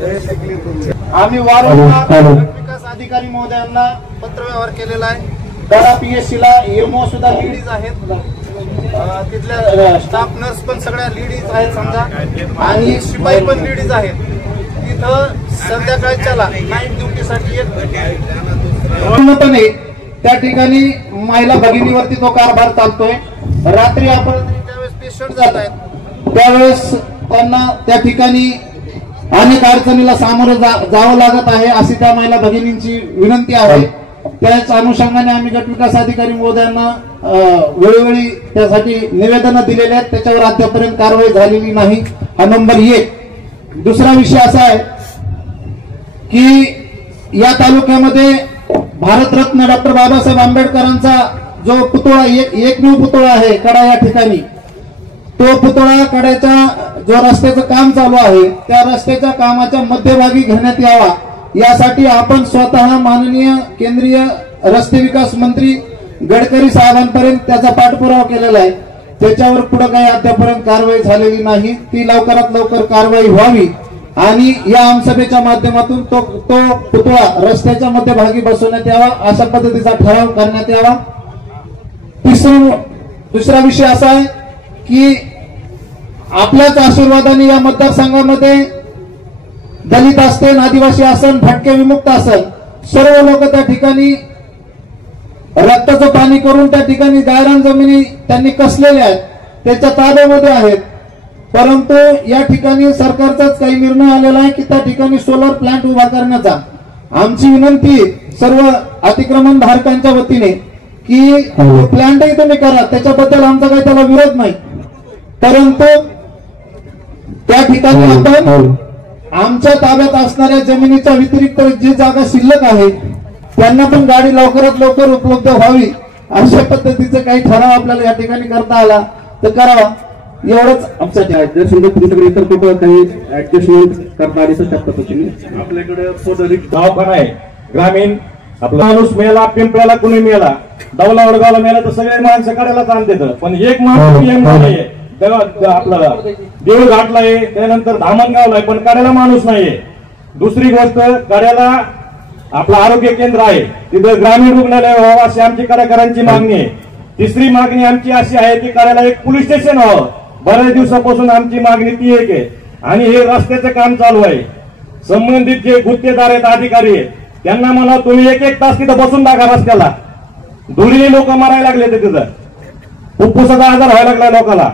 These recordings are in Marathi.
आम्ही वारंवार विकास अधिकारी महोदयांना पत्रव्यवहार केलेला आहे. दरा पीएससीला एमओ सुद्धा लेडीज आहेत, तिथल्या स्टाफ नर्स पण सगळ्या लेडीज आहेत समजा, आणि शिपाई पण लेडीज आहेत. तिथं संध्याकाळच्याला नाईट ड्युटीसाठी पूर्णपणे त्या ठिकाणी महिला भगिनीवरती तो कारभार चालतोय. रात्री आपण ज्यावेळेस पेशंट जात आहेत त्यावेळेस त्यांना त्या ठिकाणी अनेक अडचणीला सामोरं जावं लागत आहे, अशी त्या महिला भगिनींची विनंती आहे. त्याच अनुषंगाने आम्ही गट विकास अधिकारी महोदयांना वेळोवेळी त्यासाठी निवेदन दिलेले आहेत. त्याच्यावर अद्यापर्यंत कारवाई झालेली नाही. हा नंबर 1. दुसरा विषय असा आहे की या तालुक्यामध्ये भारतरत्न डॉक्टर बाबासाहेब आंबेडकरांचा जो पुतळा एकमेव पुतळा आहे कडा या ठिकाणी, तो पुतळा कड्याच्या जो रस्त्याचं काम चालू आहे त्या रस्त्याच्या कामाच्या मध्यभागी घेण्यात यावा, यासाठी आपण स्वतः माननीय केंद्रीय रस्ते विकास मंत्री गडकरी साहेबांपर्यंत त्याचा पाठपुरावा केलेला आहे. त्याच्यावर पुढे काही अद्यापर्यंत कारवाई झालेली नाही. ती लवकरात लवकर कारवाई व्हावी आणि या आमसभेच्या माध्यमातून तो पुतळा रस्त्याच्या मध्यभागी बसवण्यात यावा, अशा पद्धतीचा ठराव करण्यात यावा. दुसरा विषय असा आहे की आपल्याच आशीर्वादाने या मतदारसंघामध्ये दलित असतील, आदिवासी असेल, भटके विमुक्त असेल, सर्व लोक त्या ठिकाणी रक्ताचं पाणी करून त्या ठिकाणी गायरान जमिनी त्यांनी कसलेल्या आहेत, त्याच्या ताब्यामध्ये आहेत. परंतु या ठिकाणी सरकारचाच काही निर्णय आलेला आहे की त्या ठिकाणी सोलर प्लांट उभा करण्याचा. आमची विनंती सर्व अतिक्रमण धारकांच्या वतीने की प्लांटही तुम्ही करा, त्याच्याबद्दल आमचा काही त्याला विरोध नाही, परंतु त्या ठिकाणी आपण आमच्या ताब्यात असणाऱ्या जमिनीच्या व्यतिरिक्त जी जागा शिल्लक आहे त्यांना पण गाडी लवकरात लवकर उपलब्ध व्हावी, अशा पद्धतीचं काही ठराव आपल्याला या ठिकाणी करता आला तर करावा, एवढंच आमचं ऍडजस्टमेंट. तुमच्याकडे इतर कुठं काही ऍडजस्टमेंट करता आली तर त्या पद्धतीने आपल्याकडे दवाखाना आहे ग्रामीण. आपला माणूस मेला, पिंपळाला कुणी मेला, दौला वडगावला मेला तर सगळे माणसं कड्याला आणतात, पण एक माणूस नाहीये. आपलं देऊळ घाटला आहे, त्यानंतर धामणगावला आहे, पण कड्याला माणूस नाहीये. दुसरी गोष्ट, कड्याला आपलं आरोग्य केंद्र आहे, तिथं ग्रामीण रुग्णालय व्हावं अशी आमची कड्याकरांची मागणी आहे. तिसरी मागणी आमची अशी आहे की कड्याला एक पोलीस स्टेशन व्हावं. बऱ्याच दिवसापासून आमची मागणी ती एक आहे. आणि हे रस्त्याचं काम चालू आहे. संबंधित जे गुत्तेदार आहेत, अधिकारी आहेत, त्यांना म्हणा तुम्ही एक तास तिथं बसून टाका रस्त्याला. धुळीने लोक मारायला लागले तिथं, फुफ्फुसाचा आजार व्हायला लागला लोकांना,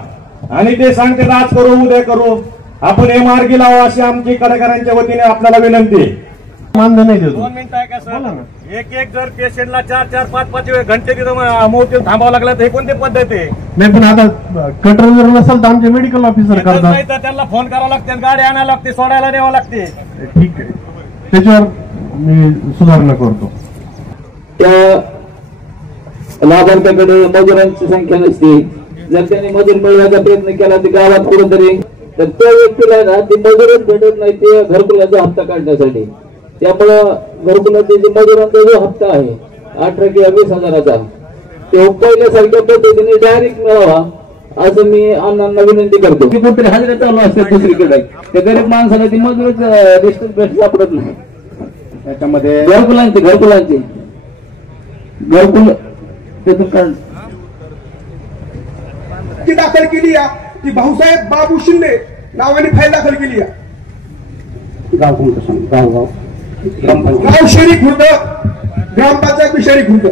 आणि ते सांगते आज करू उद्या करू, आपण हे मार्गी लावा अशी आमची कडेकरांच्या वतीने आपल्याला विनंती आहे. मानधन नाही देतो. 2 मिनिटं आहे का सर? एक जर पेशंटला 4-5 घंटे तिथं मोठे थांबावं लागलं तर हे कोणती पद्धत आहे? नाही, पण आता कटर जर नसेल तर आमचे मेडिकल ऑफिसर करतात. त्यांना फोन करावा लागते, गाडी आणायला लागते, सोडायला न्यावं लागते. ठीक आहे, त्याच्यावर मी सुधारणा करतो. त्या लाभार्थ्याकडे मजुरांची संख्या नसते. जर त्यांनी मजूर मिळवण्याचा प्रयत्न केला ते गावात कुठेतरी, तर त्या व्यक्तीला ना ती मजूरच भेटत नाही ते घरकुलाचा हप्ता काढण्यासाठी. त्यामुळं घरकुलाचे जे मजुरांचा जो हप्ता आहे 18 किंवा 20,000चा, तो पहिल्यासारख्या पद्धतीने डायरेक्ट मिळावा असं मी अण्णांना विनंती करतो. की कुठेतरी हजेरा चालू असते दुसरीकडे, त्या गरीब माणसाला ती मजूरच डिस्टन्स भेट सापडत नाही. त्याच्यामध्ये घरकुलांचे घरकुल त्यातून काढ ती दाखल केली आहे, ती भाऊसाहेब बाबू शिंदे नावाने फाईल दाखल केली आहे. गाव कोणतं सांग? गाव शेरी खुर्द, ग्रामपंचायत शेरी खुर्द.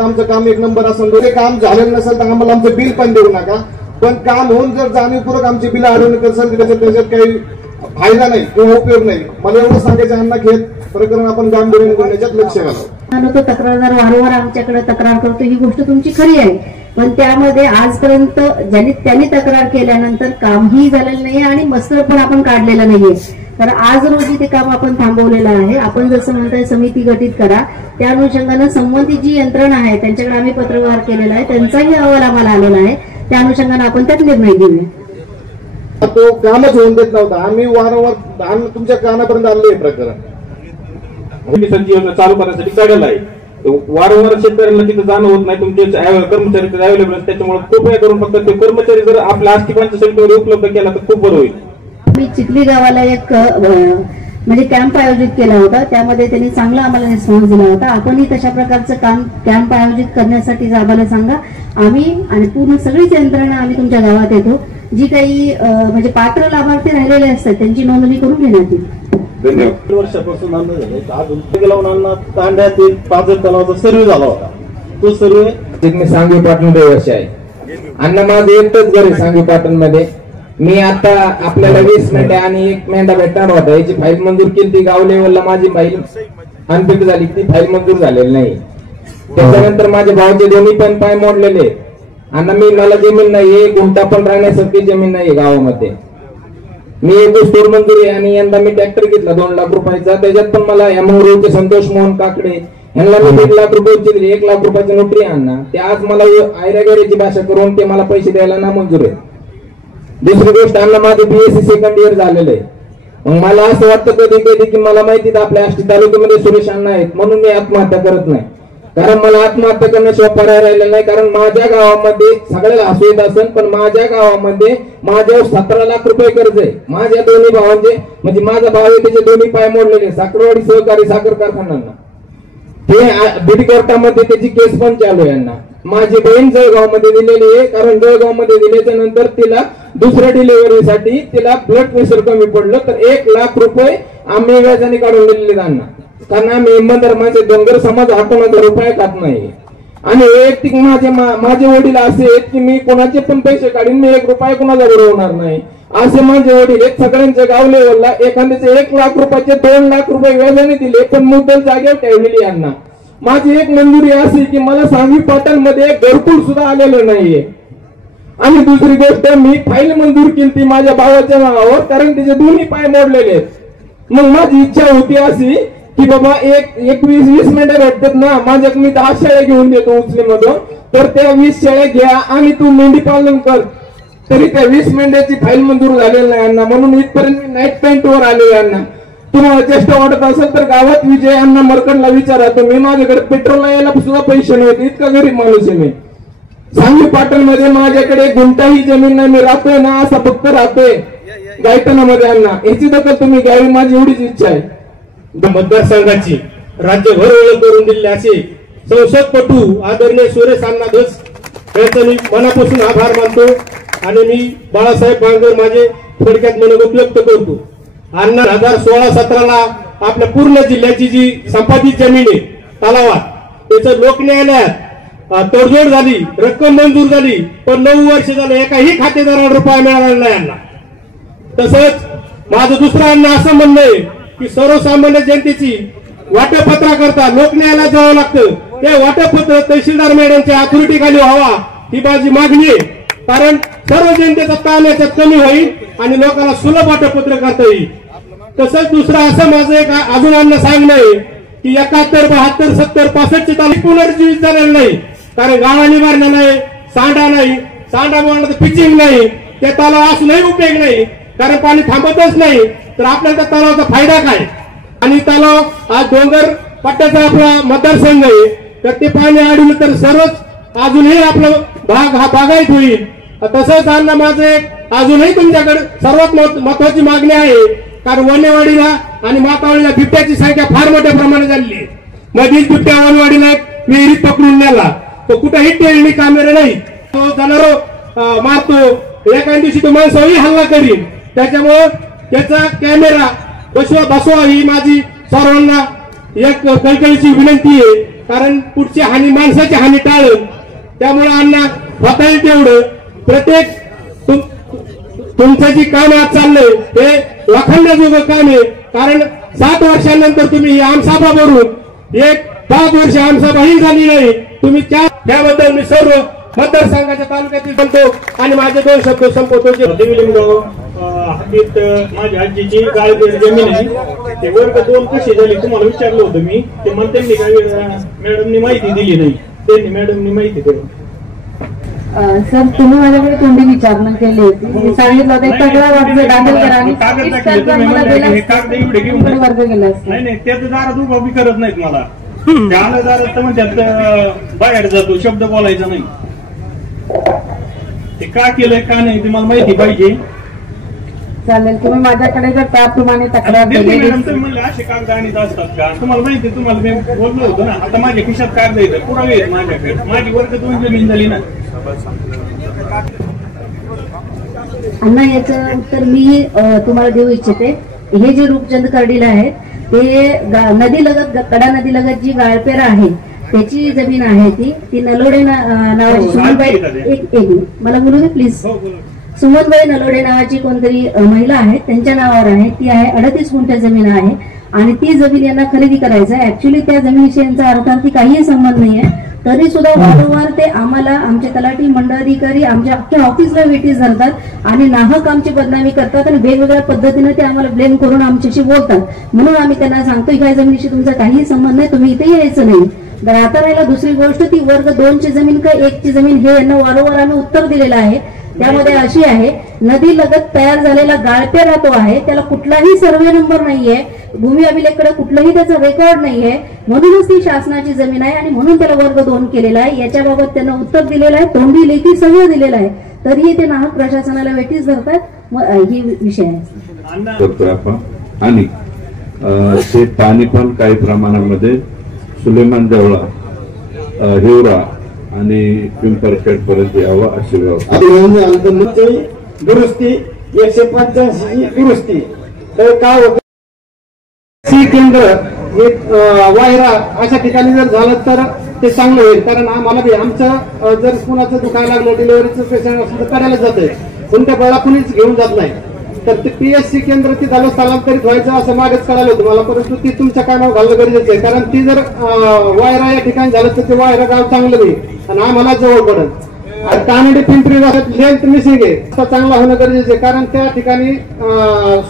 आमचं काम एक नंबर असेल, ते काम झालेलं नसेल तर आम्हाला आमचं बिल पण देऊ नका, पण काम होऊन जर जाणीवपूर्वक आमची बिल अडवणूक असेल तर त्याच्यात काही फायदा नाही किंवा उपयोग नाही. मला एवढं सांगायचं अण्णा की प्रकरण आपण गांभीर्याने करण्याच्यात लक्ष घालावं. तो तक्रारदार वारंवार आमच्याकडे तक्रार करतो, ही गोष्ट तुमची खरी आहे, पण त्यामध्ये आजपर्यंत त्यांनी तक्रार केल्यानंतर कामही झालेलं नाही आणि मस्तर पण आपण काढलेलं नाहीये. तर आज रोजी ते काम आपण थांबवलेलं आहे. आपण जसं म्हणताय समिती गठीत करा, त्या अनुषंगानं संबंधित जी यंत्रणा आहे त्यांच्याकडे आम्ही पत्रव्यवहार केलेला आहे, त्यांचाही अहवाल आम्हाला आलेला आहे. त्या अनुषंगानं आपण त्यात निर्णय घेऊया. तो कामच होऊन देत नव्हता. आम्ही वारंवार तुमच्या कानापर्यंत आणलं हे प्रकरण. संजीवना चालू करण्यासाठी काढलेला आहे. वारंवार शेतकऱ्यांना तिथे जाणं होत नाही, तुमचे कर्मचारी तिथे अवेलेबल असतात. त्याच्यामुळे कृपया करून फक्त ते कर्मचारी जर आपल्या आस्तिकांच्या संख्येवर उपलब्ध केला तर खूप बरं होईल. मी चिखली गावाला एक म्हणजे कॅम्प आयोजित केला होता, त्यामध्ये त्यांनी चांगला आम्हाला रिस्पॉन्स दिला होता. आपणही तशा प्रकारचं कॅम्प आयोजित करण्यासाठी आम्हाला सांगा. आम्ही आणि पूर्ण सगळीच यंत्रणा आम्ही तुमच्या गावात येतो. जी काही म्हणजे पात्र लाभार्थी राहिलेले असतात त्यांची नोंदणी करून घेण्यात येईल. धन्यवाद. वर्षापासून अन्न झाले अजून लावून अन्न तांड्यातील पाजर तलावाचा सर्वे झाला होता. तो सर्वे मी सांगवी पाटण रहिवासी आहे. अन्न माझं एकच घर आहे सांगवी पाटण मध्ये. मी आता आपल्याला 20 मेंढ्या आणि 1 मेंढा भेटणार होता, याची फाईल मंजूर केली. ती गाव लेवलला माझी फाईल अनफिट झाली, ती फाईल मंजूर झालेली नाही. त्याच्यानंतर माझ्या भावाचे दोन्ही पण पाय मोडलेले आणि मला जमीन नाही, 1 गुंठा पण राहण्यासारखी जमीन नाही गावामध्ये. मी एक स्टोर मंजूर आहे आणि यंदा मी ट्रॅक्टर घेतला 2 लाख रुपयाचा. त्याच्यात पण मला या मंगरुळचे संतोष मोहन काकडे यांना मी 1 लाख रुपये दिले, 1 लाख रुपयाची नोटरी आणणार. ते आज मला आयरागेरीची भाषा करून ते मला पैसे द्यायला ना मंजूर आहे. दुसरी गोष्ट, अण्णा माझे BSc सेकंड इयर झालेलं आहे. मग मला असं वाटतं कधी कधी की मला माहिती आहे आपल्या आष्टी तालुक्यामध्ये सुरेश अण्णा आहेत म्हणून मी आत्महत्या करत नाही. कारण मला आत्महत्या करण्याशिवाय पर्याय राहिलेला नाही. कारण माझ्या गावामध्ये सगळ्याला हसू येत असेल पण माझ्या गावामध्ये माझ्यावर 17 लाख रुपये कर्ज आहे. माझ्या दोन्ही भावांचे म्हणजे माझा भाव आहे त्याचे दोन्ही पाय मोडलेले. साखरवाडी सहकारी साखर कारखान्यांना ते बीड कोर्टामध्ये त्याची केस पण चालू आहे. यांना माझी बहीण जळगाव मध्ये दिलेली आहे. कारण जळगाव मध्ये दिल्याच्या नंतर तिला दुसऱ्या डिलिव्हरीसाठी तिला ब्लड प्रेशर कमी पडलं तर 1 लाख रुपये आम्ही व्याजाने काढून दिलेले त्यांना. कारण आम्ही धर्माचे धनगर समाज हा कोणाचा रुपये खात नाही. आणि वैयक्तिक माझे वडील असे आहेत की मी कोणाचे पण पैसे काढीन, मी 1 रुपया कोणाला बरोवणार नाही असे माझे वडील आहेत. सगळ्यांच्या गाव लेवलला एखाद्याचे 1 लाख रुपयाचे 2 लाख रुपये व्याजाने दिले पण मुद्दल जागेवर ठेवलेली यांना. माझी एक मंजुरी अशी की मला सांगवी पाटण मध्ये घरकुल सुद्धा आलेलं नाहीये. आणि दुसरी गोष्ट, मी फाईल मंजूर केली ती माझ्या भावाच्या नावावर कारण त्याचे दोन्ही पाय मोडलेले आहेत. मग माझी इच्छा होती अशी की बाबा 21-20 मेंढ्या भेटतात ना, माझ्याकडे मी 10 शेळ्या घेऊन देतो उचलीमधून, तर त्या 20 शेळ्या घ्या आणि तू मेंढी पालन कर. तरी त्या 20 मेंढ्याची फाईल मंजूर झालेली नाही यांना. म्हणून इथपर्यंत मी नाईट पॅन्ट वर आले यांना. तुम्हाला चेष्टा वाटत असेल तर गावात विजय अण्णा मरकणला विचारा. तुम्ही माझ्याकडे पेट्रोलला यायला सुद्धा पैसे नव्हते, इतका गरीब माणूस आहे मी. सांगवी पाटण मध्ये माझ्याकडे गुंठाही जमीन नाही, मी राहतोय ना असा फक्त राहतोय गायतनामध्ये अण्णा. याची दखल तुम्ही घ्यावी माझी एवढीच इच्छा आहे. मतदारसंघाची राज्यभर ओळख करून दिली असे संसदपटू आदरणीय सुरेश अण्णा धस यांचा मी मनापासून आभार मानतो. आणि मी बाळासाहेब बांगर माझे थोडक्यात मनोगत व्यक्त करतो. अण्णा 2016-17 आपल्या पूर्ण जिल्ह्याची जी संपादित जमीन आहे तलावात त्याचं लोक न्यायालयात तडजोड झाली, रक्कम मंजूर झाली पण 9 वर्ष झाले एकाही खातेदाराला रुपया मिळाला नाही यांना. तसंच माझं दुसरं अण्णा असं म्हणणं आहे की सर्वसामान्य जनतेची वाटपत्रा करता लोक न्यायालयात जावं लागतं. ते वाटपत्र तहसीलदार मॅडमच्या अथॉरिटी खाली व्हावा ही माझी मागणी आहे. कारण सर्व जनतेचा ताण याच्यात कमी होईल आणि लोकांना सुलभ वाटपत्र करता येईल. तसंच दुसरं असं माझं एक अजून अन्न सांगणं आहे की 71, 72, 70, 65 तालुके पुनर्जीवित झालेले नाही. कारण गाळा निवारणा नाही, सांडा नाही, सांडा बोलणं तर पिचिंग नाही, त्या तलाव असूनही उपयोग नाही कारण पाणी थांबतच नाही. तर आपल्याला त्या तलावाचा फायदा काय? आणि तलाव आज डोंगर पट्ट्याचा आपला मतदारसंघ आहे तर ते पाणी अडवलं तर सर्वच अजूनही आपलं भाग हा बागायत होईल. तसंच अन्न माझं एक अजूनही तुमच्याकडे सर्वात महत्वाची मागणी आहे. कारण वनेवाडीला आणि मातावाडीला बिबट्याची संख्या फार मोठ्या प्रमाणात झालेली आहे. मधीच बिबट्या वनवाडीला विहिरीत पकडून नेला, तो कुठेही टेलणी कॅमेरे नाही, तो जनावर मारतो, एका दिवशी तो माणसावरही हल्ला करीन. त्याच्यामुळे त्याचा कॅमेरा बसवा ही माझी सर्वांना एक कळकळीची विनंती आहे. कारण पुढची हानी माणसाची हानी टाळून त्यामुळे अण्णा होता येईल तेवढं प्रत्येक तुमचं जी काम आज चाललंय हे वाखाणण्याजोगं काम आहे. कारण 7 वर्षांनंतर तुम्ही आमसभा भरून एक 5 वर्ष आमसभाही झाली नाही तुम्ही. त्याबद्दल मी सर्व मतदारसंघाच्या तालुक्यातील सांगतो आणि माझे 2 शब्द संपवतो. देविलिंगाव हद्दीत माझ्या आजीची गाळ जमीन आहे. ते वर्ग 2 कशी झाली तुम्हाला विचारलं होतं मी. ते मला त्यांनी काही मॅडमनी माहिती दिली नाही. त्यांनी मॅडमनी माहिती दिली. सर तुम्ही माझ्याकडे कोणती विचारणा केली होती? मी सांगितलं होतं एक तक्रार अर्ज दाखल करा आणि वर्ग केला असता. नाही त्याचं दारात उभा बी करत नाहीत मला. त्या दारात म्हणतात बाहेर जातो, शब्द बोलायचा नाही. ते का केलंय का नाही ते मला माहिती पाहिजे. चालेल, तुम्ही माझ्याकडे जर त्याप्रमाणे तक्रार दिली. तुम्ही म्हणले असे कागद आणत असतात का? तुम्हाला माहिती, तुम्हाला मी बोललो होतो ना. आता माझ्या खिशात कागद येतं, पुरावे आहेत माझ्याकडे. माझी वर्ग 2 जमीन झाली ना. अण्णा, याचं उत्तर मी तुम्हाला देऊ इच्छिते. हे जे रूपचंद कर्डीला आहेत ते नदी लगत, कडा नदी लगत जी गाळपेरा आहे त्याची जमीन आहे. ती नलोडे नावाची सुमनबाई, एक मला बोलू दे प्लीज. सुमनबाई नलोडे नावाची कोणतरी महिला आहे, त्यांच्या नावावर आहे. ती आहे 38 गुंठे जमीन आहे आणि ती जमीन यांना खरेदी करायचं आहे. ऍक्च्युली त्या जमिनीशी यांचा अर्थार्थी काहीही संबंध नाहीये. तरी सुद्धा वारंवार ते आम्हाला, आमचे तलाठी, मंडळाधिकारी आमच्या अख्ख्या ऑफिसला वेटीस धरतात आणि नाहक आमची बदनामी करतात आणि वेगवेगळ्या पद्धतीने ते आम्हाला ब्लेम करून आमच्याशी बोलतात. म्हणून आम्ही त्यांना सांगतो ह्या जमिनीशी तुमचा काहीही संबंध नाही, तुम्ही इथे यायचं नाही. आता राहिला दुसरी गोष्ट, ती वर्ग 2 ची जमीन का 1 ची जमीन, हे यांना वारंवार आम्ही उत्तर दिलेलं आहे. त्यामध्ये अशी आहे, नदी लगत तयार झालेला गाळपेरा तो आहे, त्याला कुठलाही सर्वे नंबर नाहीये, भूमी अभिलेखकडे कुठलंही त्याचा रेकॉर्ड नाहीये, म्हणूनच ती शासनाची जमीन आहे आणि म्हणून त्याला वर्ग 2 केलेला आहे. याच्याबाबत त्यांना उत्तर दिलेलं आहे, तोंडी लेखी सगळं दिलेलं आहे. तरीही ते नाहक प्रशासनाला वेटीस धरतात. ही विषय आहे. आणि ते पाणी पण काही प्रमाणामध्ये सुलेमान देवळा, हिवरा आणि पिंपरखेड पर्यंत यावं अशी व्यवस्था. दुरुस्ती 185 दुरुस्ती. तर काय होतं, सी केंद्र वायरा अशा ठिकाणी जर झालं तर ते चांगलं होईल. कारण आम्हाला बी आमचं जर कुणाचं दुखायला लागलं, डिलिव्हरीचं पेशंट असेल तर करायला जातंय, कोणत्या वेळा कुणीच घेऊन जात नाही. तर ते PSC केंद्र ती झालं स्थलांतरित व्हायचं असं मागेच कळालं होतं मला, परंतु ती तुमच्या कानावर घालणं गरजेचं आहे. कारण ती जर वायरा या ठिकाणी झालं तर ते वायरा गाव चांगलं नाही आणि आम्हाला जवळ पडत. आणि कानडी पिंपरी लेंथ मिसिंग आहे, चांगला होणं गरजेचं आहे. कारण त्या ठिकाणी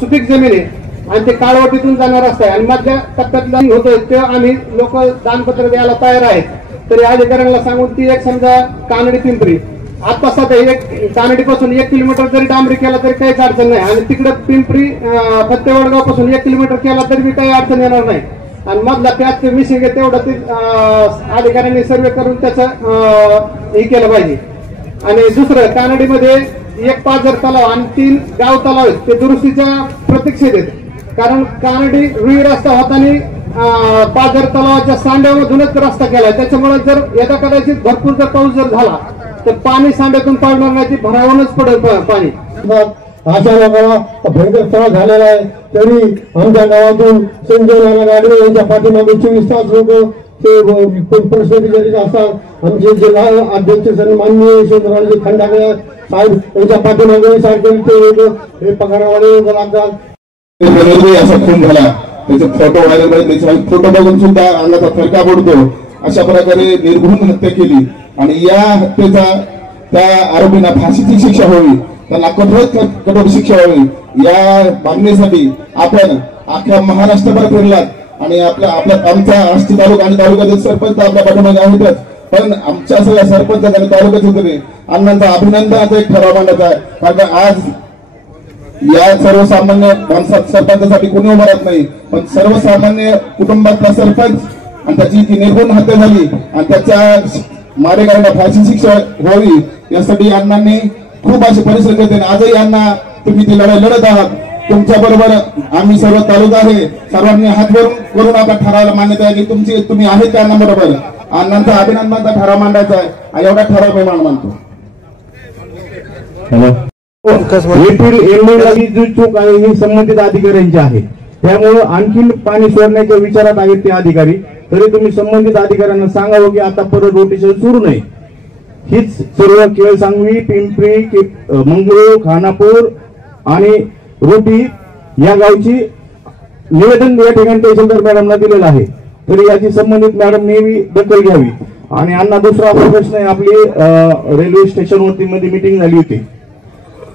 सुपीक जमीन आहे आणि ते काळवटीतून जाणार असतं आणि मधल्या टप्प्यात होतोय तेव्हा आम्ही लोक दानपत्र द्यायला तयार आहेत. तरी अधिकाऱ्यांना सांगून ती एक समजा कानडी पिंपरी आता सध्या कानडीपासून 1 किलोमीटर जरी डांबरी केला तरी काहीच अडचण नाही आणि तिकडे पिंपरी फत्तेवडगाव पासून 1 किलोमीटर केला तरी काही अडचण येणार नाही. आणि मधला पॅच ते मिसिंग आहे तेवढं ते अधिकाऱ्यांनी सर्वे करून त्याचं हे केलं पाहिजे. आणि दुसरं, कानडीमध्ये 1 पाझर तलाव आणि 3 गाव तलाव आहेत, ते दुरुस्तीच्या प्रतीक्षेत आहेत. कारण कानडी रुई रस्ता होताना पाझर तलावाच्या सांड्यामधूनच रस्ता केलाय, त्याच्यामुळे जर यदा कदाचित भरपूर जर पाऊस जर झाला तर पाणी सांड्यातून पडणार नाही, ती भरावूनच पडेल पाणी. अशा लोकांना भयंकर त्रास झालेला आहे. तरी आमच्या गावातून संजय नाना गाडवे यांच्या पाठीमागे 24 तास लोक ते प्रश्न विचारित असतात. आमचे जिल्हा अध्यक्ष सन्माननीय यशवंतरावजी खंडागळे साहेब यांच्या पाठीमागे सारखे पगारवाले लागतात. असा खून झाला, त्याचे फोटो व्हायरल झाले, त्याचे फोटो बघून सुद्धा अंगाचा फरका पडतो. अशा प्रकारे निर्घृण हत्या केली आणि या हत्येचा त्या आरोपींना फाशीची शिक्षा व्हावी, त्यांना कठोर शिक्षा व्हावी या मागणीसाठी आपण अख्ख्या महाराष्ट्रभर फिरलात आणि आमचा आष्टी तालुका आणि तालुक्यातील सरपंच आपल्या पाठीमागे आहेतच, पण आमच्या सगळ्या सरपंच आणि तालुक्याचे तरी अण्णांचा अभिनंदनाचा एक ठराव मांडायचा आहे. कारण आज या सर्वसामान्य सरपंचासाठी कोणी उभं राहत नाही, पण सर्वसामान्य कुटुंबातला सरपंच आणि त्याची जी निर्घृण हत्या झाली आणि त्याच्या मारेकऱ्यांना फाशी शिक्षा व्हावी यासाठी अण्णांनी खूप असे परिश्रम केले. आजही अण्णा तुम्ही ती लढाई लढत आहात, तुमच्या बरोबर आम्ही सर्व तालुका आहे, सर्वांनी हात करून आपल्या ठरावाला मान्यता आहे की तुम्ही आहेत त्या अण्णा बरोबर. अण्णांचा अभिनंदनाचा ठराव मांडायचा आहे आणि एवढा ठराव मी मानतो. जी चूक आहे ही संबंधित अधिकाऱ्यांची आहे, त्यामुळे आणखी पाणी सोडण्याच्या विचारात आहेत ते अधिकारी. तरी तुम्ही संबंधित अधिकाऱ्यांना सांगावं की आता परत रोटेशन सुरू नाही. हीच सर्व केळसांगवी, पिंपरी, मंगळूर, खानापूर आणि रोटी या गावची निवेदन या ठिकाणी तहसीलदार मॅडमला दिलेलं आहे. तरी याची संबंधित मॅडम नेहमी दखल घ्यावी. आणि अण्णा दुसरा प्रश्न आहे, आपली रेल्वे स्टेशनवरती मध्ये मिटिंग झाली होती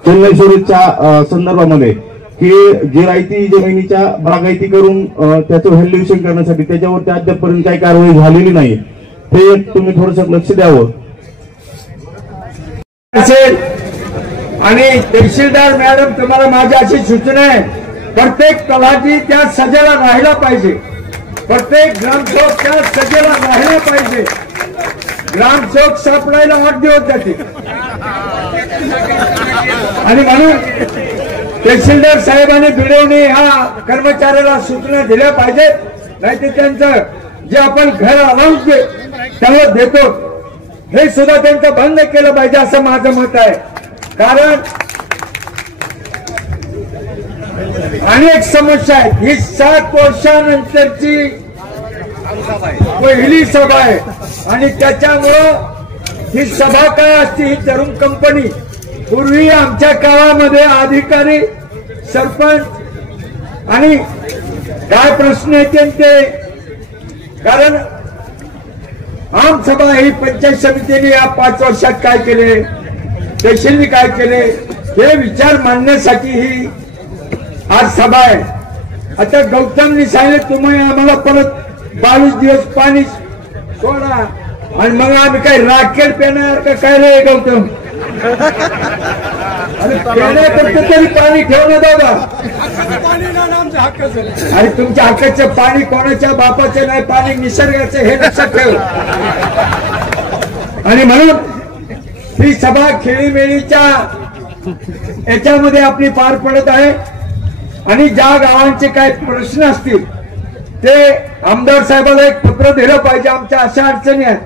चेन्नई सुरेशच्या संदर्भामध्ये की जिरायती जमिनीच्या बागायती करून त्याचं व्हॅल्युएशन करण्यासाठी, त्याच्यावरती अद्यापपर्यंत काही कारवाई झालेली नाही. ते तुम्ही थोडंसं लक्ष द्यावं. आणि तहसीलदार मॅडम, तुम्हाला माझी अशी सूचना आहे, प्रत्येक तलाठी त्या सजेला राहिला पाहिजे, प्रत्येक ग्रामसेवक त्या सजेला राहिला पाहिजे. ग्रामसेवक सापडायला 8 दिवस जाते आणि म्हणून तहसीलदार साहेबांनी भिडवणे ह्या कर्मचाऱ्याला सूचना दिल्या पाहिजेत, नाही तर त्यांचं जे आपण घर अलाउन्स त्यांना देतो हे सुद्धा त्यांचं बंद केलं पाहिजे असं माझं मत आहे. कारण अनेक समस्या आहेत. ही 7 वर्षानंतरची पहिली सभा आहे आणि त्याच्यामुळं ही सभा काय असते, ही तरुण कंपनी. पूर्वी आमच्या काळामध्ये अधिकारी, सरपंच आणि काय प्रश्न येते ते, कारण आम सभा ही पंचायत समितीने या 5 वर्षात काय केले, तहसीलने काय केले हे विचार मांडण्यासाठी ही आज सभा आहे. आता गौतमनी सांगितलं तुम्ही आम्हाला परत 22 दिवस पाणी सोडा आणि मग आम्ही काय राखेल पेणार का काय रे गौतम? अरे पेण्याकरता तरी पाणी ठेवणं दादा. अरे तुमच्या हक्काचं पाणी कोणाच्या बापाचं नाही, पाणी निसर्गाचं हे लक्षात ठेव. आणि म्हणून ही सभा खेळीमेळीच्या याच्यामध्ये आपली पार पडत आहे आणि ज्या गावांचे काही प्रश्न असतील ते आमदार साहेबाला एक पत्र दिलं पाहिजे. आमच्या अशा अडचणी आहेत.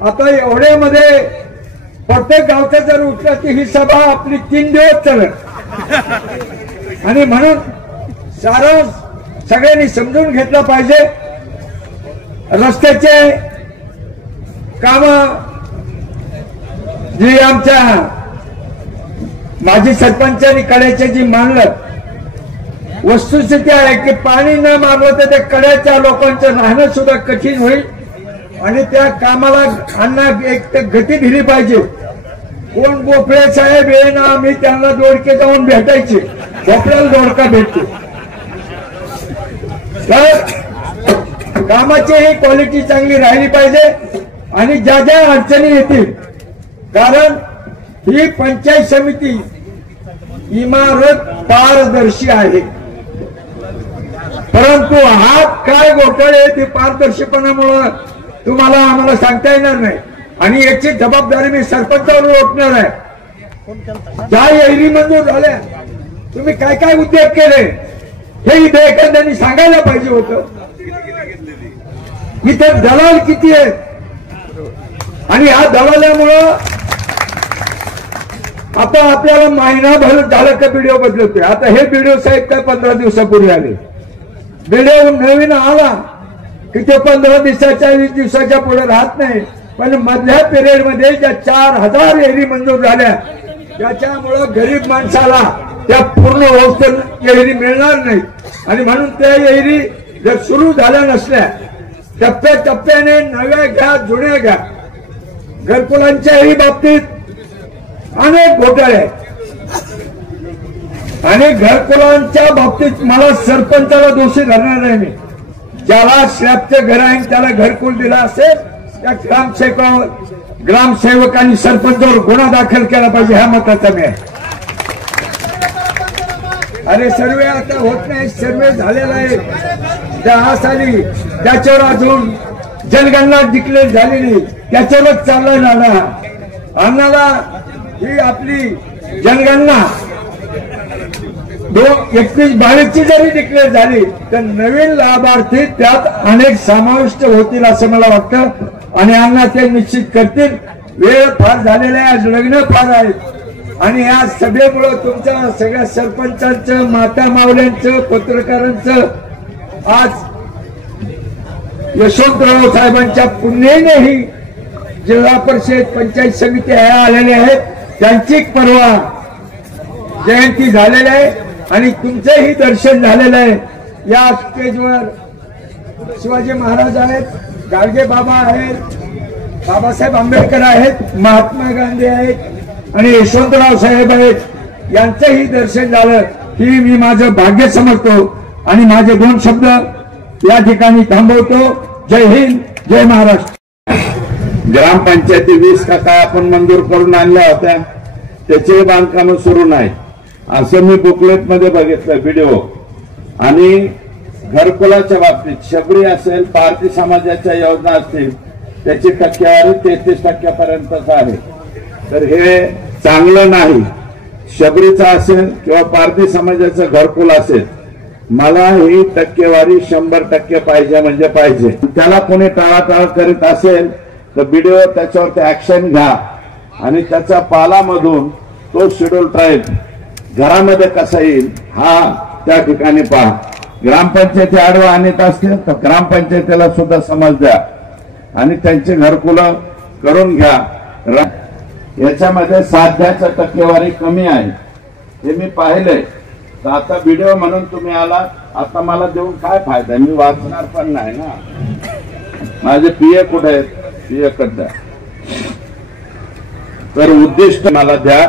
आता एवढ्यामध्ये प्रत्येक गावचा जर उठला की ही सभा आपली 3 दिवस चालत आणि म्हणून सारं सगळ्यांनी समजून घेतलं पाहिजे. रस्त्याचे काम जी आमच्या माजी सरपंचांनी कड्याचे जी मांडलं, वस्तुस्थिती आहे की पाणी न मारलं तर त्या कड्याच्या लोकांचं राहणं सुद्धा कठीण होईल आणि त्या कामाला अन्ना एक गती दिली पाहिजे. कोण गोफळे साहेब हे ना, आम्ही त्यांना दोडके जाऊन भेटायचे, गोफळ्याला दोडका भेटतो. तर कामाची ही क्वालिटी चांगली राहिली पाहिजे आणि ज्या ज्या अडचणी येतील, कारण ही पंचायत समिती इमारत पारदर्शी आहे, परंतु हात काय घोटाळे ते पारदर्शीपणामुळे तुम्हाला आम्हाला सांगता येणार नाही आणि याची जबाबदारी मी सरपंचावर ओढणार आहे. ज्या एरी मंजूर झाल्या, तुम्ही काय काय उद्योग केले हे इथे एखाद्याने सांगायला पाहिजे होतं. इथे दलाल किती आहेत आणि ह्या दलाल्यामुळं आता आपल्याला महिनाभर झालं का व्हिडिओ बदलतोय. आता हे व्हिडिओ साहेब काय 15 दिवसापूर्वी आले. व्हिडिओ नवीन आला की ते 15 दिवसाच्या 20 दिवसाच्या पुढे राहत नाही. पण मधल्या पिरियड मध्ये ज्या 4000 एरी मंजूर झाल्या त्याच्यामुळं गरीब माणसाला त्या पूर्ण अवस्थेत एरी मिळणार नाही आणि म्हणून त्या एरी जर सुरू झाल्या नसल्या, टप्प्याटप्प्याने नव्या घ्या जुन्या घ्या, घरकुलांच्याही बाबतीत अनेक घोटाळे आणि घरकुलांच्या बाबतीत मला सरपंचाला दोषी धरणार नाही. मी ज्याला स्लॅबचं घर आहे त्याला घरकुल दिला असेल त्या ग्रामसेवकांनी सरपंचावर गुन्हा दाखल केला पाहिजे, ह्या मताचा मी आहे. अरे सर्वे आता होत नाही, सर्वे झालेला आहे 10 साली, त्याच्यावर अजून जनगणना डिक्लेअर झालेली, त्याच्यावरच चाललाय नाडा. आम्हाला ही आपली जनगणना 21-22 जरी डिक्लेअर झाली तर नवीन लाभार्थी त्यात अनेक समाविष्ट होतील असं मला वाटतं आणि अण्णा ते निश्चित करतील. वेळ फार झालेला आहे, आज लग्न फार आहेत आणि या सभेमुळं तुमच्या सगळ्या सरपंचांचं, माता मावल्यांचं, पत्रकारांचं आज यशवंतराव साहेबांच्या पुण्यानेही जिल्हा परिषद पंचायत समिती आलेल्या आहेत, त्यांची परवा जयंती झालेली आहे आणि तुमचंही दर्शन झालेलं आहे. या स्टेजवर शिवाजी महाराज आहेत, गाडगे बाबा आहेत, बाबासाहेब आंबेडकर आहेत, महात्मा गांधी आहेत आणि यशवंतराव साहेब आहेत. यांचंही दर्शन झालं ही मी माझं भाग्य समजतो आणि माझे 2 शब्द या ठिकाणी थांबवतो. जय हिंद, जय महाराष्ट्र. ग्रामपंचायती 20 का काय आपण मंजूर करून आणल्या होत्या, त्याचे बांधकाम सुरू नाही असं मी बुकलेट मध्ये बघितलं व्हिडिओ. आणि घरकुलाच्या बाबतीत शबरी असेल, पारधी समाजाच्या योजना असतील, त्याची टक्केवारी 33% पर्यंतच आहे. तर हे चांगलं नाही. शबरीचा असेल किंवा पारधी समाजाचं घरकुल असेल, मला ही टक्केवारी 100% पाहिजे म्हणजे पाहिजे. त्याला कोणी टाळाटाळ करीत असेल तर व्हिडिओ त्याच्यावरती ऍक्शन घ्या आणि त्याच्या पालामधून तो शेड्यूल ट्राईब घरामध्ये कसा येईल हा त्या ठिकाणी पहा. ग्रामपंचायती आडवा आणत असतील तर ग्रामपंचायतीला सुद्धा समज द्या आणि त्यांची घरकुलं करून घ्या. याच्यामध्ये साध्याच्या टक्केवारी कमी आहे हे मी पाहिलंय. तर आता व्हिडिओ म्हणून तुम्ही आला, आता मला देऊन काय फायदा, मी वाचणार पण नाही ना. माझे पीए कुठे आहेत, पीए कडे द्या. तर उद्दिष्ट मला द्या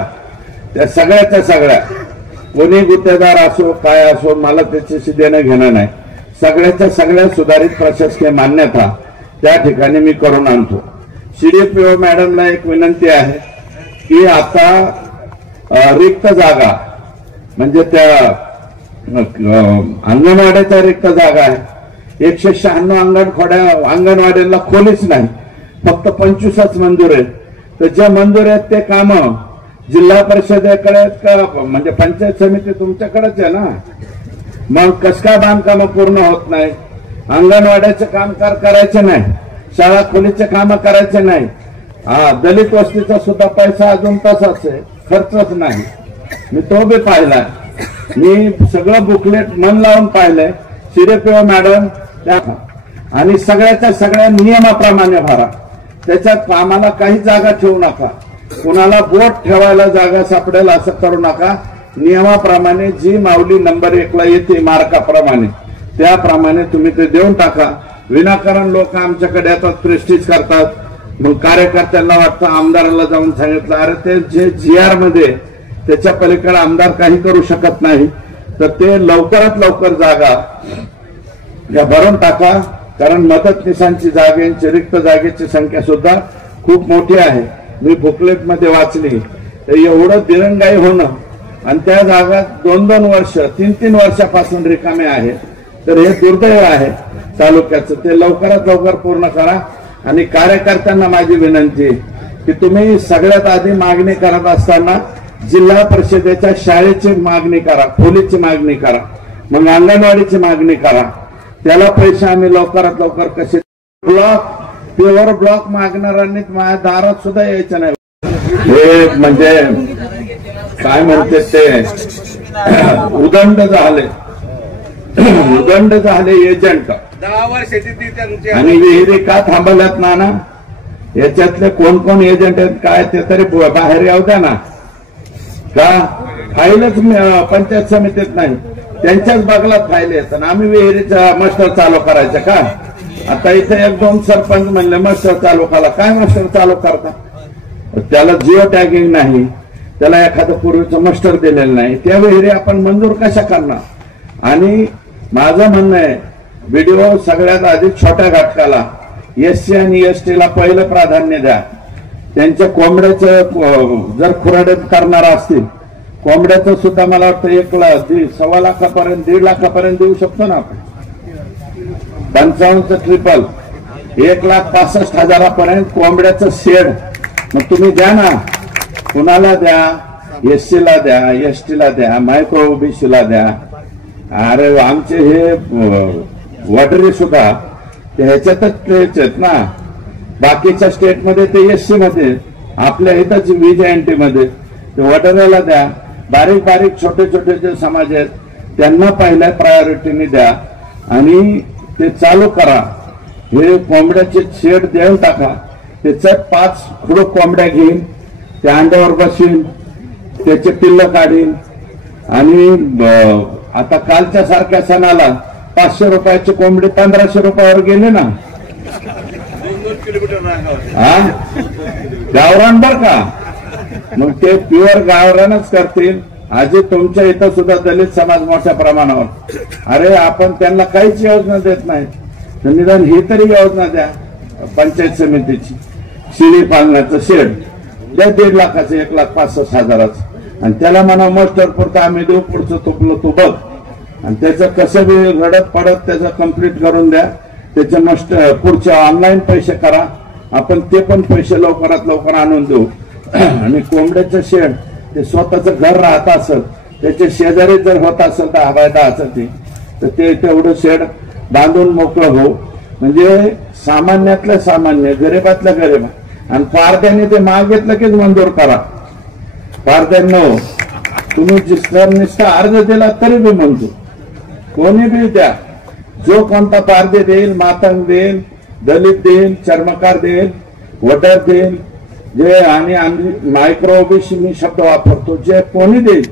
त्या सगळ्याच्या सगळ्या, कोणी गुत्तेदार असो काय असो मला त्याच्याशी देणं घेणं नाही. सगळ्याच्या सगळ्या सुधारित प्रशासकीय मान्यता त्या ठिकाणी मी करून आणतो. सीडीपीओ मॅडमला एक विनंती आहे की आता रिक्त जागा म्हणजे त्या अंगणवाड्याच्या रिक्त जागा आहे. 196 अंगणवाड्यांना खोलीच नाही, फक्त 25च मंजूर आहेत. तर ज्या मंजूर आहेत ते काम जिल्हा परिषदेकडे का म्हणजे पंचायत समिती तुमच्याकडेच आहे ना, मग कस काय बांधकाम पूर्ण होत नाही. अंगणवाड्याचे कामकार करायचे नाही, शाळा खोलीचे काम करायचे नाही. दलित वस्तीचा सुद्धा पैसा अजून तसाच आहे, खर्चच नाही. मी तो बी पाहिलाय, मी सगळं बुकलेट मन लावून पाहिलंय. सीडीपीओ मॅडम त्या आणि सगळ्याच्या सगळ्या नियमाप्रमाणे भरा. त्याच्यात आम्हाला काही जागा ठेवू नका, कुणाला बोट ठेवायला जागा सापडेल असं करू नका. नियमाप्रमाणे जी माऊली नंबर 1ला येते मार्काप्रमाणे त्याप्रमाणे तुम्ही ते देऊन टाका. विनाकारण लोक आमच्याकडे येतात, प्रेस्टिज करतात. मग कार्यकर्त्यांना वाटतं आमदाराला जाऊन सांगितलं, अरे ते जे GR मध्ये त्याच्या पलीकडे आमदार काही करू शकत नाही. तर ते लवकरात लवकर जागा या भरून टाका, कारण मदतनीसांची जागेची रिक्त जागेची संख्या सुद्धा खूप मोठी आहे. मी बुकलेट मध्ये वाचली तर एवढं दिरंगाई होणं आणि त्या जागा 2-2 वर्ष 3-3 वर्षापासून रिकामे आहेत. तर हे दुर्दैव आहे तालुक्याचं. ते लवकरात लवकर पूर्ण करा. आणि कार्यकर्त्यांना माझी विनंती की तुम्ही सगळ्यात आधी मागणी करत असताना जिल्हा परिषदेच्या शाळेची मागणी करा, खोलीची मागणी करा, मग अंगणवाडीची मागणी करा. त्याला पैसे आम्ही लवकरात लवकर कसे ब्लॉक प्युअर ब्लॉक मागणाऱ्यांनी माझ्या दारात सुद्धा यायचं नाही. हे म्हणजे काय म्हणते ते उदंड झाले एजंट. 10 वर्ष आणि विहिरी का थांबवल्यात ना, याच्यातले कोण कोण एजंट आहेत काय ते तरी बाहेर येऊ द्या ना. का फाईलच पंचायत समितीत नाही, त्यांच्याच बगलात फाईल येतात. आम्ही विहिरीचा मस्टर चालू करायचं का? आता इथे 1-2 सरपंच म्हणले मस्टर चालू करा. काय मस्टर चालू करता? त्याला जिओ टॅगिंग नाही, त्याला एखादं पूर्वीचं मस्टर दिलेलं नाही. त्या विहिरी आपण मंजूर कशा करणार? आणि माझं म्हणणं आहे व्हिडिओ सगळ्यात आधी छोट्या घटकाला SC आणि ST ला पहिलं प्राधान्य द्या. त्यांच्या कोंबड्याचं जर खुराडे करणार असतील, कोंबड्याचं सुद्धा मला वाटतं 1,00,000 लाखापर्यंत 1.5 लाखापर्यंत देऊ शकतो ना आपण. 55 ट्रिपल 1,65,000 कोंबड्याचं शेड मग तुम्ही द्या ना. कुणाला द्या? SC ला द्या, ST ला द्या, मायक्रो OBC ला द्या. अरे आमचे हे वडरे सुद्धा ह्याच्यातच आहेत ना. बाकीच्या स्टेटमध्ये ते SC मध्ये, आपल्या इथंच VJNT मध्ये ते वडरेला द्या. बारीक बारीक छोटे छोटे जे समाज आहेत त्यांना पहिल्या प्रायोरिटीने द्या आणि ते चालू करा. हे कोंबड्याचे शेड देऊन टाका. त्याच्यात 5 खुडूक कोंबड्या घेईन, त्या अंड्यावर बसीन, त्याचे पिल्ल काढीन. आणि आता कालच्या सारख्या सणाला 500 रुपयाची कोंबडी 1500 रुपयावर गेले ना. गावरान बर का? मग ते प्युअर गावरानच करतील. आजी तुमच्या इथं सुद्धा दलित समाज मोठ्या प्रमाणावर. अरे आपण त्यांना काहीच योजना देत नाही, तर निदान ही तरी योजना द्या. पंचायत समितीची शिडी पालनाचं शेड द्या 1.5 लाखाचं, 1,65,000 आणि त्याला म्हणा मस्टर पुरतं आम्ही देऊ, पुढचं तुपलं तू बघ. आणि त्याचं कसं बी रडत पडत त्याचं कम्प्लीट करून द्या. त्याचे मस्टर पुढचे ऑनलाईन पैसे करा, आपण ते पण पैसे लवकरात लवकर आणून देऊ. आणि कोंबड्याचं शेड ते स्वतःचं घर राहत असेल, त्याच्या शेजारी जर होत असेल तर हवायदा असेल तर ते तेवढं शेड बांधून मोकळं हो. म्हणजे सामान्यातलं सामान्य, गरीबातलं गरीब. आणि पारद्याने ते मागितलं कीच मंजूर करा. पारद्यांनो तुम्ही जिसर निष्ठा अर्ज दिला तरी बी मंजूर, कोणी बी द्या. जो कोणता पारदे देईल, मातंग देईल, दलित देईल, चर्मकार देईल, वडर देईल, जे आणि मायक्रो ओबीसी मी शब्द वापरतो, जे कोणी देईल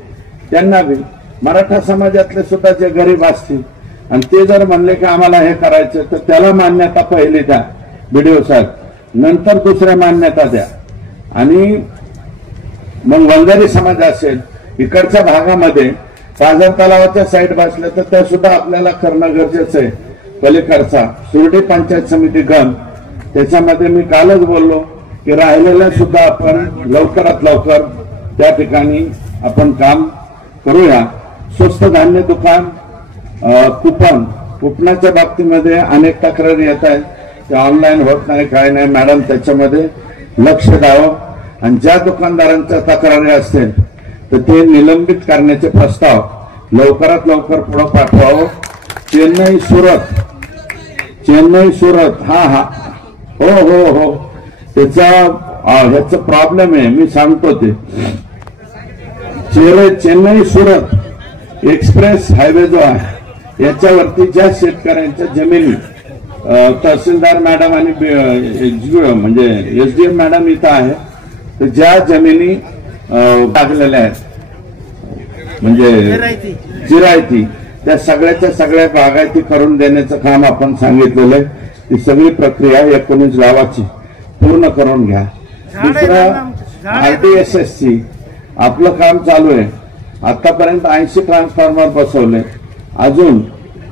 त्यांना बी, मराठा समाजातले सुद्धा जे गरीब असतील आणि ते जर म्हणले की आम्हाला हे करायचं तर त्याला मान्यता पहिली द्या बीडीओ साहेब, नंतर दुसऱ्या मान्यता द्या. आणि मग वंजारी समाज असेल इकडच्या भागामध्ये पाझर तलावाच्या साईड बसल्या तर त्या सुद्धा आपल्याला करणं गरजेचं आहे. पलीकडचा सुरडी पंचायत समिती गण, त्याच्यामध्ये मी कालच बोललो की राहिलेल्या सुद्धा आपण लवकरात लवकर त्या ठिकाणी आपण काम करूया. स्वस्त धान्य दुकान, कुपनाच्या बाबतीमध्ये अनेक तक्रारी येत आहेत, ते ऑनलाईन होत नाही, काय नाही. मॅडम त्याच्यामध्ये लक्ष द्यावं आणि ज्या दुकानदारांच्या तक्रारी असतील तर ते निलंबित करण्याचे प्रस्ताव लवकरात लवकर पुढे पाठवावं. चेन्नई सुरत हा हो ह्याचा प्रॉब्लेम आहे, मी सांगतो. ते चेन्नई सुरत एक्सप्रेस हायवे जो आहे याच्यावरती ज्या शेतकऱ्यांच्या जमिनी तहसीलदार मॅडम आणि म्हणजे एसडीएम मॅडम इथं आहे, तर ज्या जमिनी टाकलेल्या आहेत म्हणजे जिरायती, त्या सगळ्याच्या सगळ्या बागायती करून देण्याचं काम आपण सांगितलेलं आहे. ती सगळी प्रक्रिया 19 गावाची पूर्ण करून घ्या. दुसरा आरटीएसएसची आपलं काम चालू आहे. आतापर्यंत 80 ट्रान्सफॉर्मर बसवले, अजून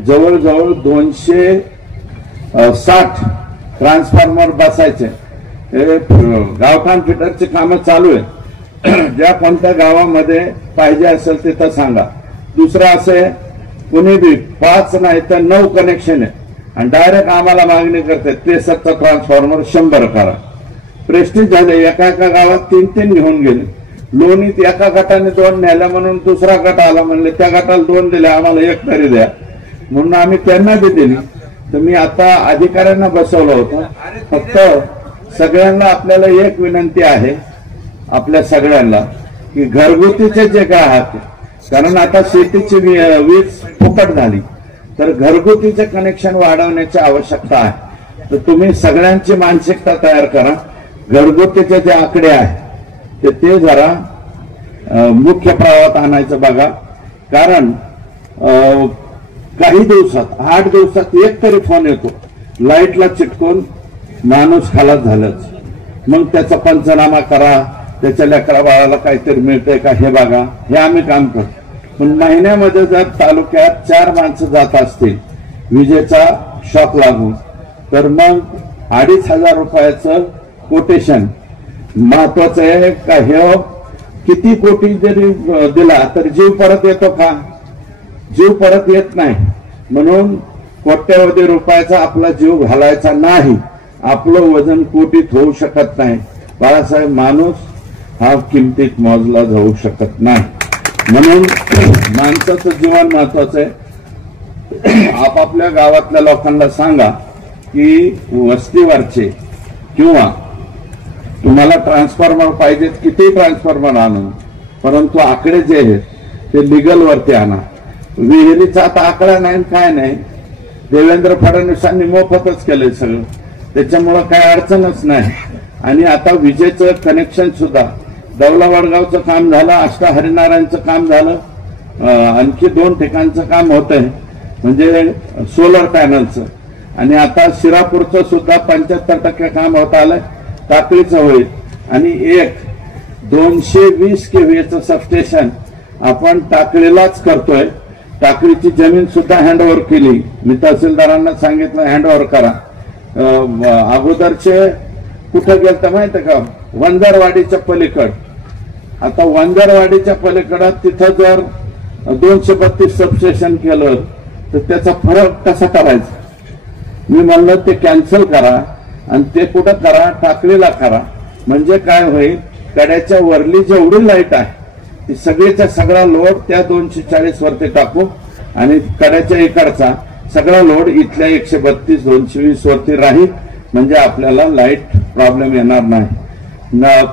जवळजवळ 260 ट्रान्सफॉर्मर बसायचे. गावठाण फिटरची कामं चालू आहे. ज्या कोणत्या गावामध्ये पाहिजे असेल तिथं सांगा. दुसरं असे कुणी बी 5 नाही तर 9 कनेक्शन आहे आणि डायरेक्ट आम्हाला मागणी करते 63 ट्रान्सफॉर्मर 100 करा. प्रेस्टिज झाले, एका गावात 3 घेऊन गेले. लोणीत एका गटाने 2 न्यायला म्हणून दुसरा गट आला, म्हणले त्या गटाला 2 दिले, आम्हाला 1 तरी द्या, म्हणून आम्ही त्यांना बी दिली. तर मी आता अधिकाऱ्यांना बसवलं होतं. फक्त सगळ्यांना आपल्याला एक विनंती आहे, आपल्या सगळ्यांना, की घरगुतीचे जे ग्राहक, कारण आता शेतीची वीज फुकट झाली, तर घरगुतीचे कनेक्शन वाढवण्याची आवश्यकता आहे. तर तुम्ही सगळ्यांची मानसिकता तयार करा. घरगुतीचे जे आकडे आहेत ते जरा मुख्य प्रवाहात आणायचं बघा. कारण काही दिवसात 8 दिवसात एक तरी फोन येतो, लाईटला चिटकून माणूस खालास झालंच, मग त्याचा पंचनामा करा, त्याच्या लेकरा बाळाला काहीतरी मिळतंय का हे बघा. हे आम्ही काम करतो. पण महिन्यामध्ये जर तालुक्यात 4 माणसं जात असतील विजेचा शॉक लागून, तर मग 2,500 रुपयाचं कोटेशन महत्वाचं आहे का? हे किती कोटी जरी दिला तर जीव परत येतो का? जीव परत येत नाही. म्हणून कोट्यवधी रुपयाचा आपला जीव घालायचा नाही. आपलं वजन कोटीत होऊ शकत नाही. बाळासाहेब, माणूस हा किमतीत मोजला जाऊ शकत नाही. म्हणून माणसाचं जीवन महत्वाचं आहे. आपापल्या गावातल्या लोकांना सांगा की वस्तीवरचे किंवा तुम्हाला ट्रान्सफॉर्मर पाहिजेत, किती ट्रान्सफॉर्मर आणून, परंतु आकडे जे आहेत ते लिगल वरती आणा. विहिरीचा आता आकडा नाही, काय नाही. देवेंद्र फडणवीसांनी मोफतच केलंय सगळं, त्याच्यामुळं काय अडचणच नाही. आणि आता विजेचं कनेक्शन सुद्धा दौला वडगावचं काम झालं, आष्टा हरिनारायणचं काम झालं, आणखी 2 ठिकाणचं काम होतंय म्हणजे सोलर पॅनलचं. आणि आता शिरापूरचं सुद्धा 75% काम होत आलंय, टाकळीचं होईल. आणि 220 केव्हीचं सबस्टेशन आपण टाकळीलाच करतोय. टाकळीची जमीन सुद्धा हँडओव्हर केली. मी तहसीलदारांना सांगितलं हँडओव्हर करा. अगोदरचे कुठं गेलं माहिती का? वंजारवाडीच्या पलीकड. आता वंजारवाडीच्या पलीकडं तिथं जर 232 सबस्टेशन केलं तर त्याचा फरक कसा करायचा? मी म्हणलं ते कॅन्सल करा आणि ते कुठं करा? टाकळीला करा. म्हणजे काय होईल, कड्याच्या वरली जेवढी लाईट आहे ती सगळीचा सगळा लोड त्या 240 वरती टाकू आणि कड्याच्या इकडचा सगळा लोड इथल्या 132 220 वरती राहील, म्हणजे आपल्याला लाईट प्रॉब्लेम येणार नाही.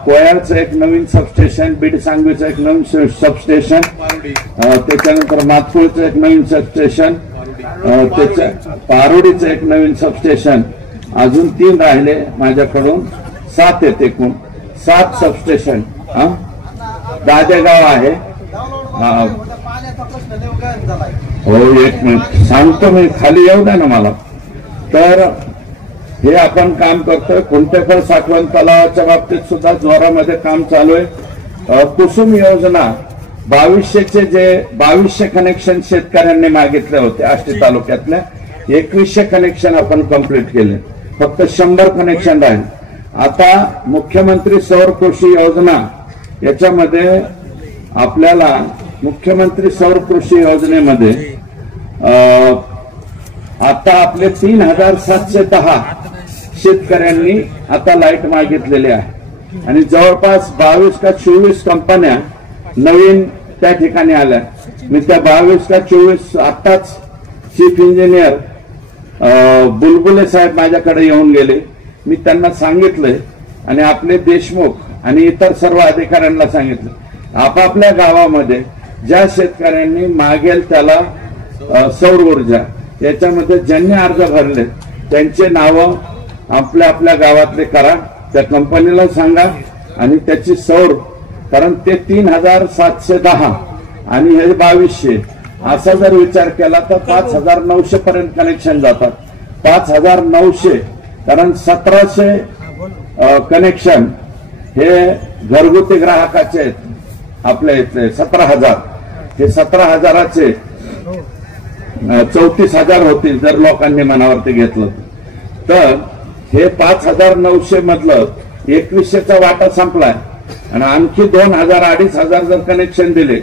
कोयाळचं एक नवीन सबस्टेशन, बीड सांगवीचं एक नवीन सबस्टेशन, त्याच्यानंतर मातकुळचं एक नवीन सबस्टेशन, त्याच्या पारोडीचं एक नवीन सबस्टेशन, अजून 3 राहिले माझ्याकडून, 7 आहेत एकूण, 7 सबस्टेशन. दादेगाव आहे. हो, एक मिनिट सांगतो मी, खाली येऊ द्या ना मला. तर हे आपण काम करतोय. कुंटेफळ साठवण तलावाच्या बाबतीत सुद्धा जोरामध्ये काम चालू आहे. कुसुम योजना 2200चे जे 2200 कनेक्शन शेतकऱ्यांनी मागितले होते आष्टी तालुक्यातल्या, 2100 कनेक्शन आपण कंप्लीट केले. फक्त 100 कनेक्शन राहील. आता मुख्यमंत्री सौर कृषी योजना, याच्यामध्ये आपल्याला मुख्यमंत्री सौर कृषी योजनेमध्ये आता आपले 3710 शेतकऱ्यांनी आता लाईट मागितलेली आहे आणि जवळपास 22 का 24 कंपन्या नवीन त्या ठिकाणी आल्या. मी त्या 22 का 24 आताच चीफ इंजिनियर बुलबुले साहेब माझ्याकडे येऊन गेले. मी त्यांना सांगितलंय आणि आपले देशमुख आणि इतर सर्व अधिकाऱ्यांना सांगितलं, आपापल्या गावामध्ये ज्या शेतकऱ्यांनी मागेल त्याला सौर ऊर्जा, याच्यामध्ये ज्यांनी अर्ज भरले त्यांचे नावं आपल्या आपल्या गावातले करा, त्या कंपनीला सांगा आणि त्याची सौर, कारण ते 3710 आणि हे 2200 असा जर विचार केला तर 5900 पर्यंत कनेक्शन जातात. 5900, कारण 1700 कनेक्शन हे घरगुती ग्राहकाचे आहेत. आपल्या इथले 17,000, हे 17,000चे 34,000 होतील जर लोकांनी मनावरती घेतलं तर. हे 5900 मधलं 2100चा वाटा संपलाय आणि आणखी 2000-2500 जर कनेक्शन दिले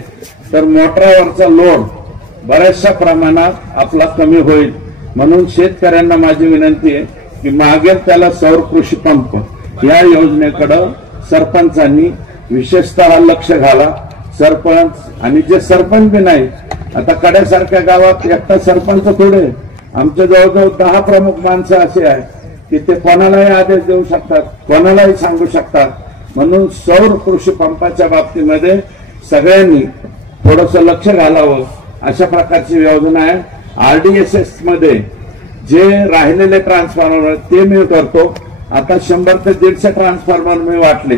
तर मोटरावरचा लोड बऱ्याचशा प्रमाणात आपला कमी होईल. म्हणून शेतकऱ्यांना माझी विनंती आहे की मागेल त्याला सौर कृषी पंप या योजनेकडे सरपंचांनी विशेषतः लक्ष घाला. सरपंच आणि जे सरपंच बी नाही, आता कड्यासारख्या गावात एकटा सरपंच थोडे, आमच्या जवळजवळ 10 प्रमुख माणसं असे आहेत की ते कोणालाही आदेश देऊ शकतात, कोणालाही सांगू शकतात. म्हणून सौर कृषी पंपाच्या बाबतीमध्ये सगळ्यांनी थोडस लक्ष घालावं, अशा प्रकारची योजना आहे. RDSS मध्ये जे राहिलेले ट्रान्सफॉर्मर ते मी करतो. आता 100 ते 150 ट्रान्सफॉर्मर मी वाटले.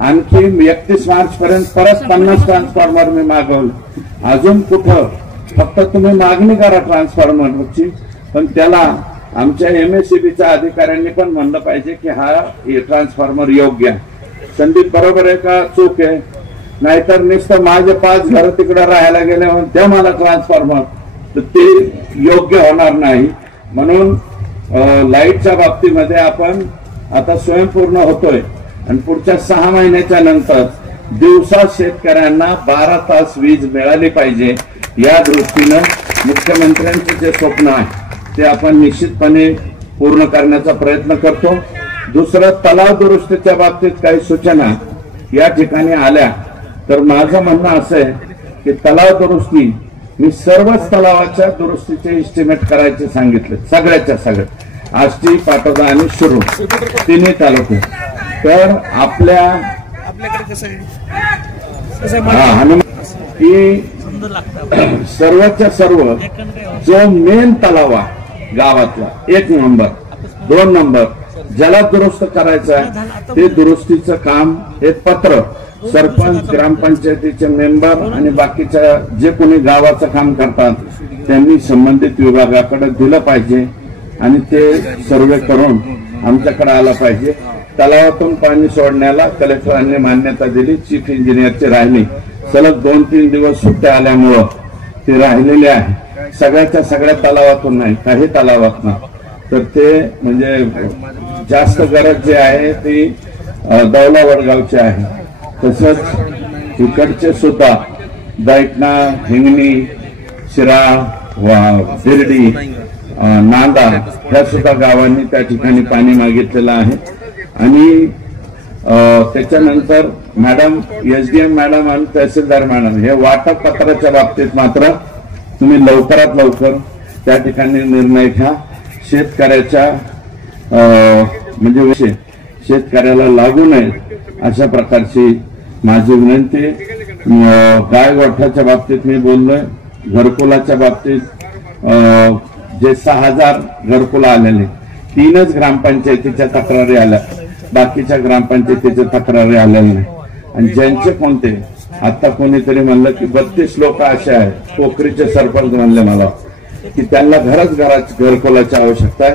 आणखी 31 मार्च पर्यंत परत 50 ट्रान्सफॉर्मर मी मागवले. अजून कुठं, फक्त तुम्ही मागणी करा ट्रान्सफॉर्मरची, पण त्याला आमच्या MSEBच्या अधिकाऱ्यांनी पण म्हणलं पाहिजे की हा ट्रान्सफॉर्मर योग्य आहे. संदीप बरोबर आहे का चूक आहे? नाहीतर नुसतं माझे 5 घर तिकडे राहायला गेले म्हणून त्या मला ट्रान्सफॉर्मर, तर ते योग्य होणार नाही. म्हणून लाईटच्या बाबतीमध्ये आपण आता स्वयंपूर्ण होतोय आणि पुढच्या 6 महिन्याच्या नंतर दिवसा शेतकऱ्यांना 12 तास वीज मिळाली पाहिजे. या दृष्टीनं मुख्यमंत्र्यांचे जे स्वप्न आहे ते आपण निश्चितपणे पूर्ण करण्याचा प्रयत्न करतो. दुसरं, तलाव दुरुस्तीच्या बाबतीत काही सूचना या ठिकाणी आल्या तर माझं म्हणणं असं आहे की तलाव दुरुस्ती, मी सर्वच तलावाच्या दुरुस्तीचे इस्टिमेट करायचे सांगितले, सगळ्याच्या सगळ्या, आष्टी, पाटोदा आणि शिरूर 3 तालुके. तर आपल्याकडे की सर्वच्या सर्व जो मेन तलाव आहे गावातला 1 नंबर 2 नंबर ज्याला दुरुस्त करायचं आहे ते दुरुस्तीचं काम हे पत्र सरपंच, ग्रामपंचायतीचे मेंबर आणि बाकीच्या जे कोणी गावाचं काम करतात त्यांनी संबंधित विभागाकडे दिलं पाहिजे आणि ते सर्वे करून आमच्याकडे आलं पाहिजे. तलावातून पाणी सोडण्याला कलेक्टरांनी मान्यता दिली. चीफ इंजिनियरची राहिली, सलग 2-3 दिवस सुट्ट्या आल्यामुळं ते राहिलेले आहे. सगळ्याच्या सगळ्या तलावातून नाही, काही तलावात ना. तर ते म्हणजे जास्त गरज जी आहे ती दौला वडगावची आहे. तसंच इकडचे सुद्धा दैटणा, हिंगणी, शिराळ, बिर्डी, नांदा ह्या सुद्धा गावांनी त्या ठिकाणी पाणी मागितलेलं आहे. आणि त्याच्यानंतर मॅडम, एसडीएम मॅडम आणि तहसीलदार मॅडम हे वाटप पत्राच्या बाबतीत मात्र तुम्ही लवकरात लवकर त्या ठिकाणी निर्णय घ्या. शेतकऱ्याच्या म्हणजे शेतकऱ्याला लागू नये अशा प्रकारची माझी विनंती. गाय गोठ्याच्या बाबतीत मी बोललोय. घरकुलाच्या बाबतीत जे 6,000 घरकुला आलेले 3च ग्रामपंचायतीच्या तक्रारी आल्या, बाकीच्या ग्रामपंचायतीच्या तक्रारी आलेल्या नाही. आणि ज्यांचे कोणते आता कोणीतरी म्हणलं की 32 लोक असे आहेत, पोखरीचे सरपंच म्हणले मला की त्यांना घराची घरकुलाची आवश्यकता आहे.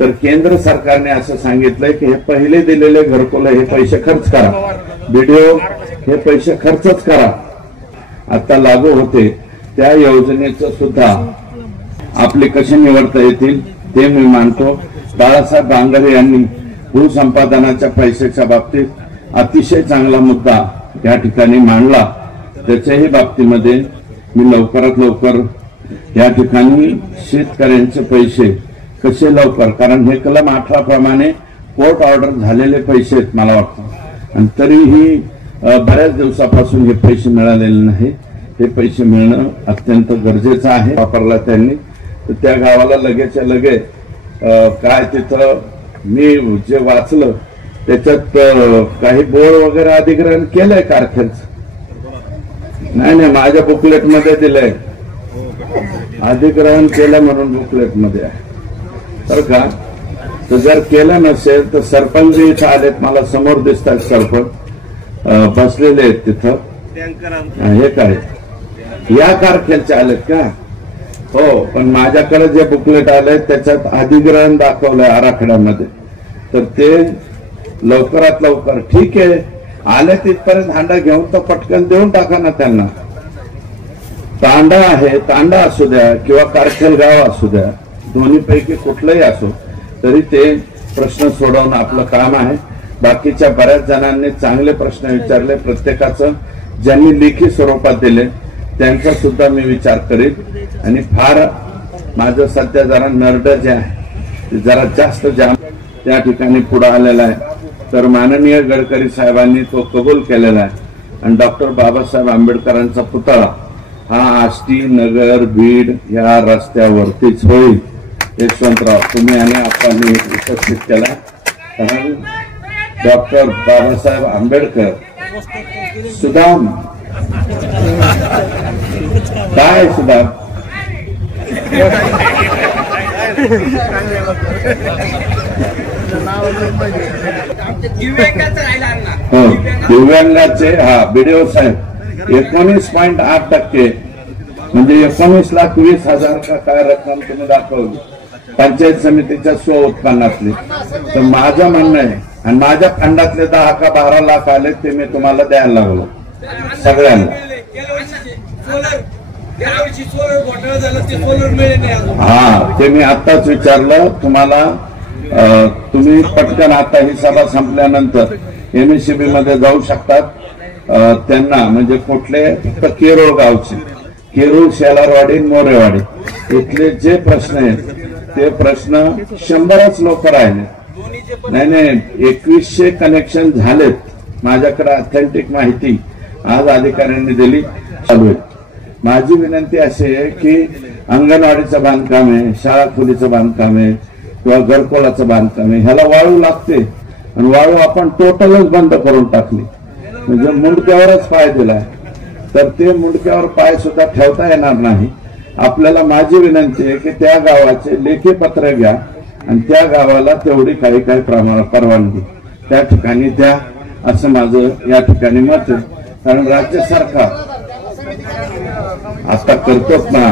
तर केंद्र सरकारने असं सांगितलंय की हे पहिले दिलेले घरकुल हे पैसे खर्च करा, बीडीओ हे पैसे खर्चच करा. आता लागू होते त्या योजनेचं सुद्धा आपले कसे निवडता येतील ते मी मानतो. बाळासाहेब बांगरे यांनी भूसंपादनाच्या पैशाच्या बाबतीत अतिशय चांगला मुद्दा या ठिकाणी मांडला. त्याच्याही बाबतीमध्ये मी लवकरात लवकर या ठिकाणी शेतकऱ्यांचे पैसे कसे लवकर, कारण हे कलम 18 प्रमाणे कोर्ट ऑर्डर झालेले पैसे आहेत मला वाटतं, आणि तरीही बऱ्याच दिवसापासून हे पैसे मिळालेले नाही. हे पैसे मिळणं अत्यंत गरजेचं आहे. वापरला त्यांनी तर त्या गावाला लगेच्या लगे काय तिथं मी जे वाचलं त्याच्यात काही बोर्ड वगैरे अधिग्रहण केलंय कारखान्याचं. नाही माझ्या बुकलेट मध्ये दिलंय, अधिग्रहण केलं म्हणून बुकलेट मध्ये आहे. तर का तर जर केलं नसेल तर सरपंच इथं आलेत, मला समोर दिसतात सरपंच बसलेले आहेत तिथं. हे काय या कारखेलचे आलेत का? हो, पण माझ्याकडे जे बुकलेट आलंय त्याच्यात अधिग्रहण दाखवलंय आराखड्यामध्ये. तर ते लवकरात लवकर ठीक आहे, आले तिथपर्यंत हांडा घेऊन तर पटकन देऊन टाका ना त्यांना. तांडा आहे, तांडा असू द्या किंवा कारखेल गाव असू द्या, दोन्हीपैकी कुठलंही असो तरी ते प्रश्न सोडवणं आपलं काम आहे. बाकीच्या बऱ्याच जणांनी चांगले प्रश्न विचारले, प्रत्येकाचं ज्यांनी लेखी स्वरूपात दिले त्यांचा सुद्धा मी विचार करीन. आणि फार माझं सध्या जरा नरड जे आहे जरा जास्त जाम त्या ठिकाणी पुढे आलेला आहे. तर माननीय गडकरी साहेबांनी तो कबूल केलेला आहे. आणि डॉक्टर बाबासाहेब आंबेडकरांचा पुतळा हा आष्टी, नगर, बीड या रस्त्यावरतीच होईल. यशवंतराव तुम्ही आणि आपण उपस्थित केला, कारण डॉक्टर बाबासाहेब आंबेडकर सुदाम काय सुदाम दिव्यांगाचे बीडीओ साहेब 19.8% म्हणजे 19,20,000 का काय रक्कम तुम्ही दाखवली पंचायत समितीच्या स्व उत्पन्नातली. तर माझं म्हणणं आहे, आणि माझ्या खंडातले 10 का 12 लाख आले ते मी तुम्हाला द्यायला लागलो सगळ्यांना. हा, ते मी आत्ताच विचारलं तुम्हाला. तुम्ही पटकन आता ही सभा संपल्यानंतर एमएससीबी मध्ये जाऊ शकतात. त्यांना म्हणजे कुठले फक्त केरोळ गावचे, केरूळ, शेलारवाडी, मोरेवाडी इथले जे प्रश्न आहेत ते प्रश्न 100च लोक राहिले. नाही 2100 कनेक्शन झालेत. माझ्याकडे ऑथेंटिक माहिती आज अधिकाऱ्यांनी दिली चालू आहे. माझी विनंती अशी आहे की अंगणवाडीचं बांधकाम आहे, शाळा खोलीचं बांधकाम आहे किंवा घरकुलाचं बांधकाम आहे, ह्याला वाळू लागते. आणि वाळू आपण टोटलच बंद करून टाकली, म्हणजे मुंडक्यावरच पाय दिलाय. तर ते मुंडक्यावर पाय सुद्धा ठेवता येणार नाही. आपल्याला माझी विनंती आहे की त्या गावाचे लेखी पत्र घ्या आणि त्या गावाला तेवढी काही परवानगी त्या ठिकाणी द्या, असं माझं या ठिकाणी मत आहे. कारण राज्य सरकार आता करतोच ना.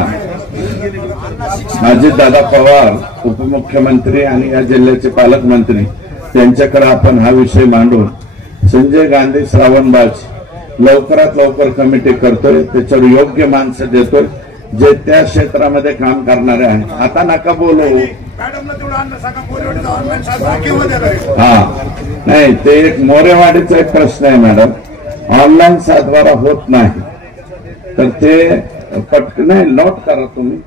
अजितदादा पवार उपमुख्यमंत्री आणि या जिल्ह्याचे पालकमंत्री त्यांच्याकडे आपण हा विषय मांडून संजय गांधी श्रावणबाग लवकरात लवकर कमिटी करतोय, त्याच्यावर योग्य माणसं देतोय जे त्या क्षेत्रामध्ये काम करणारे आहेत. आता नका बोलू. नाही, ते एक मोरेवाडीचा एक प्रश्न आहे मॅडम, ऑनलाईन सातबारा होत नाही. तर ते पटकन नोट करा तुम्ही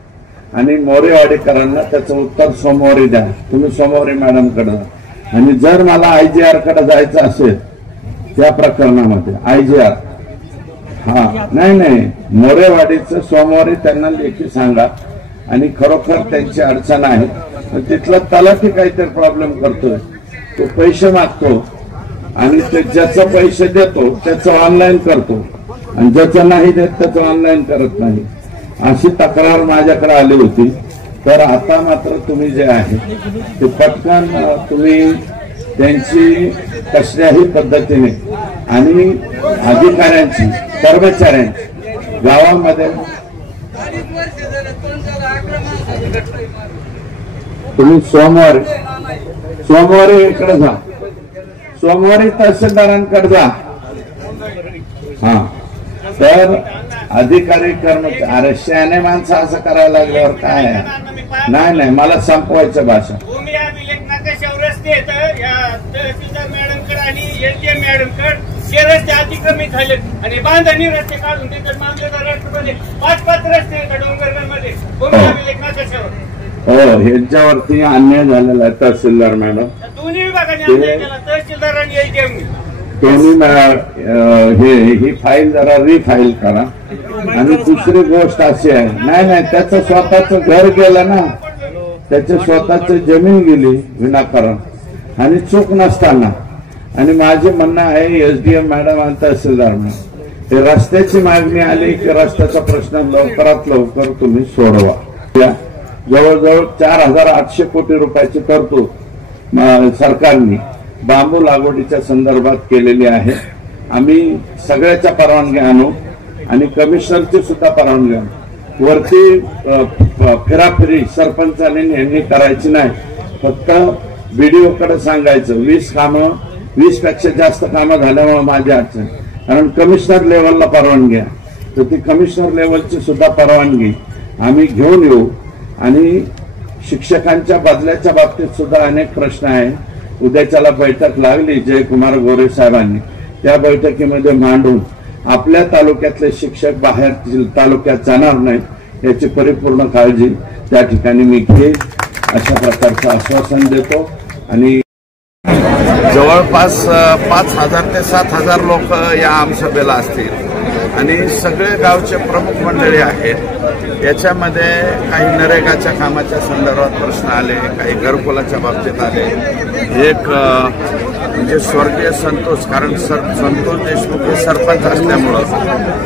आणि मोरेवाडीकरांना त्याचं उत्तर सोमवारी द्या. तुम्ही सोमवारी मॅडम कडे. आणि जर मला IGR कडे जायचं असेल त्या प्रकरणामध्ये IGR हा नाही मोरेवाडीचं सोमवारी त्यांना लेखी सांगा आणि खरोखर त्यांची अडचण आहे तिथला तलाठी काहीतरी प्रॉब्लेम करतोय तो पैसे मागतो आणि ते ज्याचं पैसे देतो त्याचं ऑनलाईन करतो आणि ज्याचं नाही देत त्याचं ऑनलाईन करत नाही अशी तक्रार माझ्याकडे आली होती तर आता मात्र तुम्ही जे आहे ते पटकन तुम्ही त्यांची कसल्याही पद्धतीने आणि अधिकाऱ्यांची कर्मचाऱ्यांची गावामध्ये तुम्ही सोमवारी इकडे जा सोमवारी तहसीलदारांकडे जा हा तर अधिकारी कर्मचारी अरे शहाणे माणसं असं करायला लागल्यावर काय आहे नाही मला संपवायचं भाषा रस्ते तहसीलदार मॅडमकडे आणि LTM मॅडमकडे ते रस्ते अतिक्रमित झाले आणि बांधणी रस्ते काढून देतात मामलेदार राष्ट्रपती 5 रस्ते येतात डोंगरगडमध्ये हो ह्याच्यावरती अन्याय झालेला आहे तहसीलदार मॅडम दोन्ही विभागाने अन्याय केला तहसीलदार आणि LTM तुम्ही ही फाईल जरा रिफाईल करा आणि दुसरी गोष्ट अशी आहे नाही त्याचं स्वतःच घर गेलं ना त्याच्या स्वतःच जमीन गेली विनाकारण आणि चूक नसताना आणि माझे म्हणणं आहे SDM मॅडम आणि तहसीलदार मॅडम ते रस्त्याची मागणी आली की रस्त्याचा प्रश्न लवकरात लवकर तुम्ही सोडवा जवळजवळ 4,800 कोटी रुपयाची तरतूद सरकारने बांबू लागवडीच्या संदर्भात केलेली आहे आम्ही सगळ्याच्या परवानगी आणू आणि कमिशनरची सुद्धा परवानगी आणू वरती फिराफिरी सरपंचांनी यांनी करायची नाही फक्त BDO कडे सांगायचं 20 पेक्षा जास्त कामं झाल्यामुळे माझी अडचण कारण कमिशनर लेवलला परवानगी आहे तर ती कमिशनर लेवलची सुद्धा परवानगी आम्ही घेऊन येऊ आणि शिक्षकांच्या बदल्याच्या बाबतीत सुद्धा अनेक प्रश्न आहेत उद्याच्याला बैठक लागली जयकुमार गोरे साहेबांनी त्या बैठकीमध्ये मांडून आपल्या तालुक्यातले शिक्षक बाहेर तालुक्यात जाणार नाहीत याची परिपूर्ण काळजी त्या ठिकाणी मी घेईन अशा प्रकारचं आश्वासन देतो आणि जवळपास 5,000 ते 7,000 लोक या आमसभेला असतील आणि सगळे गावचे प्रमुख मंडळी आहेत याच्यामध्ये काही नरेगाच्या कामाच्या संदर्भात प्रश्न आले काही घरकुलाच्या बाबतीत आले एक म्हणजे स्वर्गीय संतोष कारण संतोष देशमुख हे सरपंच असल्यामुळं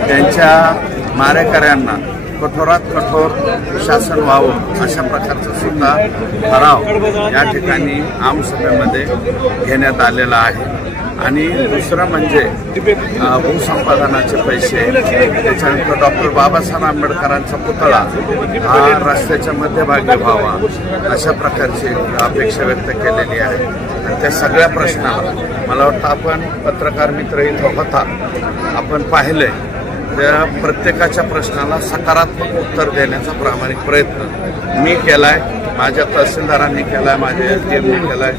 त्यांच्या मारेकऱ्यांना कठोरात कठोर शासन व्हावं अशा प्रकारचा सुद्धा ठराव या ठिकाणी आमसभेमध्ये घेण्यात आलेला आहे आणि दुसरं म्हणजे भूसंपादनाचे पैसे त्याच्यानंतर डॉक्टर बाबासाहेब आंबेडकरांचा पुतळा हा रस्त्याच्या मध्यभागी व्हावा अशा प्रकारची अपेक्षा व्यक्त केलेली आहे आणि त्या सगळ्या प्रश्नाला मला वाटतं आपण पत्रकार मित्र इथं होता आपण पाहिले त्या प्रत्येकाच्या प्रश्नाला सकारात्मक उत्तर देण्याचा प्रामाणिक प्रयत्न मी केलाय माझ्या तहसीलदारांनी केलाय माझ्या LTMनी केलाय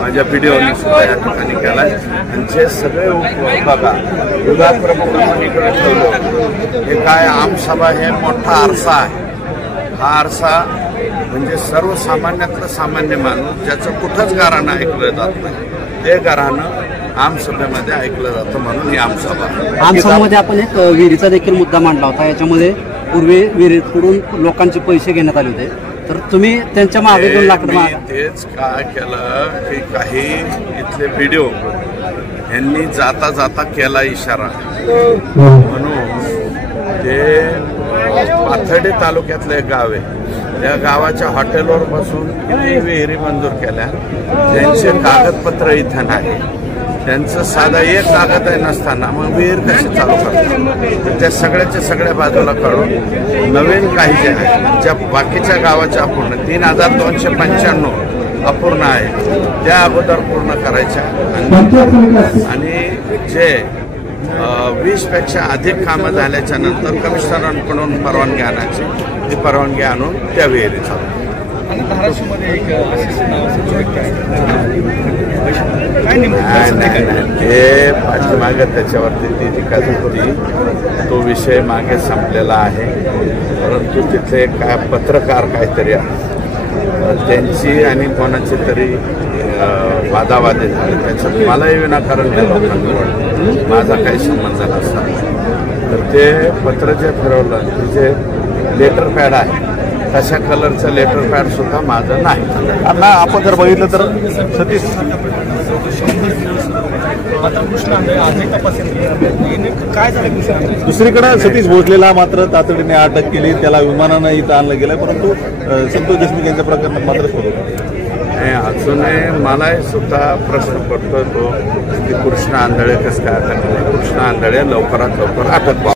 माझ्या BDOनी सुद्धा या ठिकाणी केलाय आणि जे सगळे विभाग प्रमुखांनी इकडे ठेवलं हे काय आमसभा हे मोठा आरसा आहे हा आरसा म्हणजे सर्वसामान्यातलं सामान्य माणूस ज्याचं कुठंच गाराणं ऐकलं जात नाही ते गाराणं आमसभेमध्ये ऐकलं जातं म्हणून ही आमसभामध्ये आपण एक विहिरीचा देखील मुद्दा मांडला होता याच्यामध्ये पूर्वी विहिरीकडून लोकांचे पैसे घेण्यात आले होते तर तुम्ही त्यांच्या मागे 2 लाख तेच काय केलं की काही इथले BDO यांनी जाता जाता केला इशारा म्हणून ते पाथर्डी तालुक्यातलं एक गाव आहे त्या गावाच्या हॉटेलवर बसून किती विहिरी मंजूर केल्या त्यांचे कागदपत्र इथं नाही त्यांचं साधा एक कागद आहे नसताना मग विहीर कशी चालू करतात तर त्या सगळ्याच्या सगळ्या बाजूला काढून नवीन काही जे आहे ज्या बाकीच्या गावाच्या अपूर्ण 3,295 अपूर्ण आहे त्या अगोदर पूर्ण करायच्या आणि जे 20 पेक्षा अधिक कामं झाल्याच्या नंतर कमिशनरांकडून परवानगी आणायची ती परवानगी आणून त्या विहिरी चालू नाही ते पाठीमागे त्याच्यावरती ती टीका होती तो विषय मागे संपलेला आहे परंतु तिथे काय पत्रकार काहीतरी त्यांची आणि कोणाची तरी वादावादी झाली, त्याच्यात मलाही विनाकारण त्या लोकांनी वाटलं, माझा काही संबंध नसताना. तर ते पत्र जे फिरवलं ते जे लेटर पॅड आहे तशा कलरचं लेटर पॅड सुद्धा माझं नाही. अण्णा, आपण जर बघितलं तर सतीश दुसरीकडे सतीश भोसलेला मात्र तातडीने अटक केली, त्याला विमानानं इथं आणलं गेलं, परंतु संतोष देशमुख यांच्या प्रकरणात मात्र सोडवलं. अजूनही मलाही सुद्धा प्रश्न पडतोय तो की कृष्णा आंधळे कसं काय अटक केली. कृष्णा आंधळे लवकरात लवकर अटक